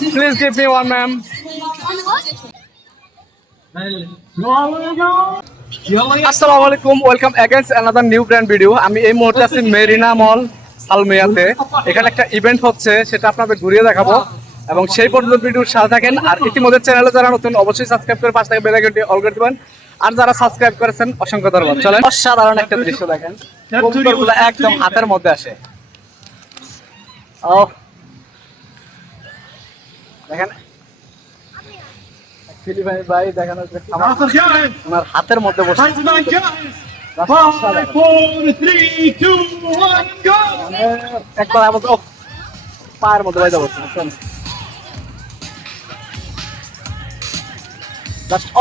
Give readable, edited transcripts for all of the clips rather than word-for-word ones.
Please give me one, ma'am. আসসালামু আলাইকুম, welcome against another new brand video. আমি এই মুহূর্তে আছি মেরিনা মল সালমিয়াতে। এখানে একটা ইভেন্ট হচ্ছে, সেটা আপনাদের ঘুরিয়ে দেখাবো এবং সেই পর্যন্ত ভিডিওর সাথে থাকেন। আর ইতিমধ্যে চ্যানেলে যারা নতুন অবশ্যই সাবস্ক্রাইব করে পাশে থাকা বেল আইকনটি অল করে দিবেন। আর যারা সাবস্ক্রাইব করেছেন অসংখ্য ধন্যবাদ। চলেন, অসাধারণ একটা দৃশ্য দেখেন, কবুতরগুলো একদম হাতের মধ্যে আসে। ও দেখেন, ফিলিপাইন ভাই দেখেন আমার হাতের মধ্যে বসে একবার আমাদের পায়ের মধ্যে বাইরে বসছে,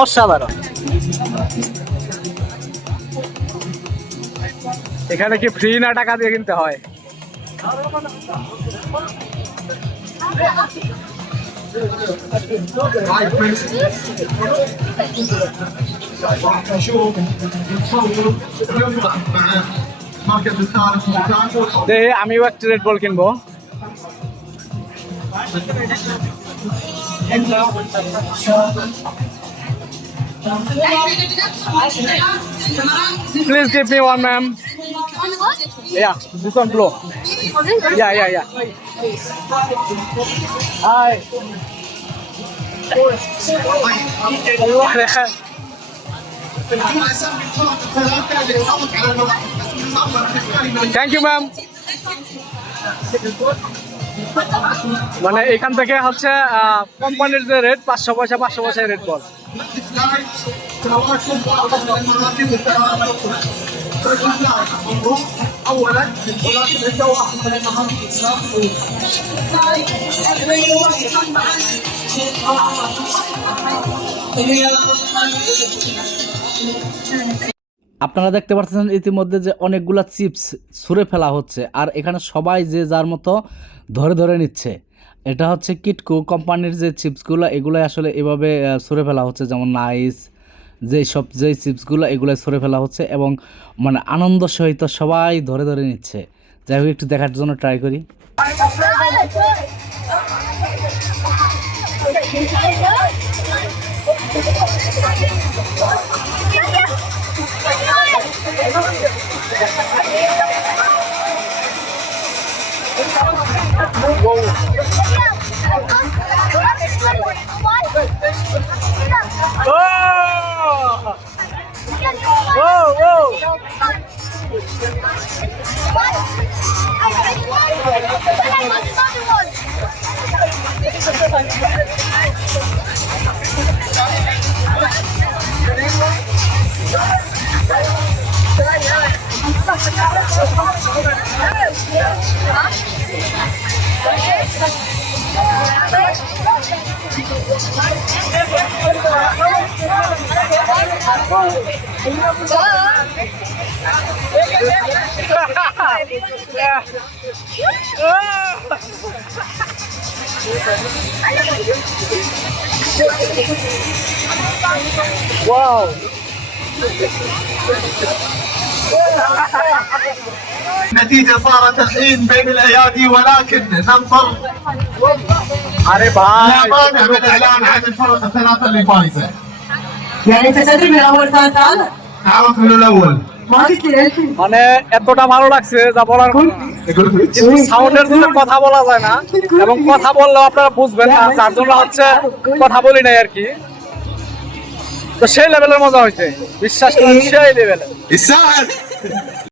অসাধারণ। এখানে কি ফ্রি না টাকা দিয়ে কিনতে হয়? আমিও একটা রেড বল কিনবো। Please give me one, ma'am. Yeah, this one blue. Yeah. Hi. Thank you, ma'am. মানে এখান থেকে হচ্ছে কোম্পানির যে রেট 500 পয়সা রেট বল। আপনারা দেখতে পাচ্ছেন ইতিমধ্যে যে অনেকগুলা চিপস ছুঁড়ে ফেলা হচ্ছে, আর এখানে সবাই যে যার মতো ধরে নিচ্ছে। এটা হচ্ছে কিটকো কোম্পানির যে চিপসগুলো, এগুলোই আসলে এভাবে ছুঁড়ে ফেলা হচ্ছে, যেমন নাইস যেই চিপসগুলো এগুলো ছুঁড়ে ফেলা হচ্ছে এবং মানে আনন্দ সহিত সবাই ধরে নিচ্ছে। যাই হোক, একটু দেখার জন্য ট্রাই করি। Wow. النتيجة صارت الحين بين الأيادي، ولكن ننظر لا مانع من الإعلان عن الفرق الثلاثة اللي فايزة. يعني أنت تدري من أول ثلاث آلاف؟ تعرف من الأول. ما قلت لي أنت. মানে এতটা ভালো লাগছে যা বলার, কিন্তু সাউন্ডের জন্য কথা বলা যায় না, এবং কথা বললেও আপনারা বুঝবেন না, যার জন্য হচ্ছে কথা বলি নাই আর কি। তো সেই লেভেলের মজা হয়েছে, বিশ্বাস করেন, সেই লেভেলের। يستاهل.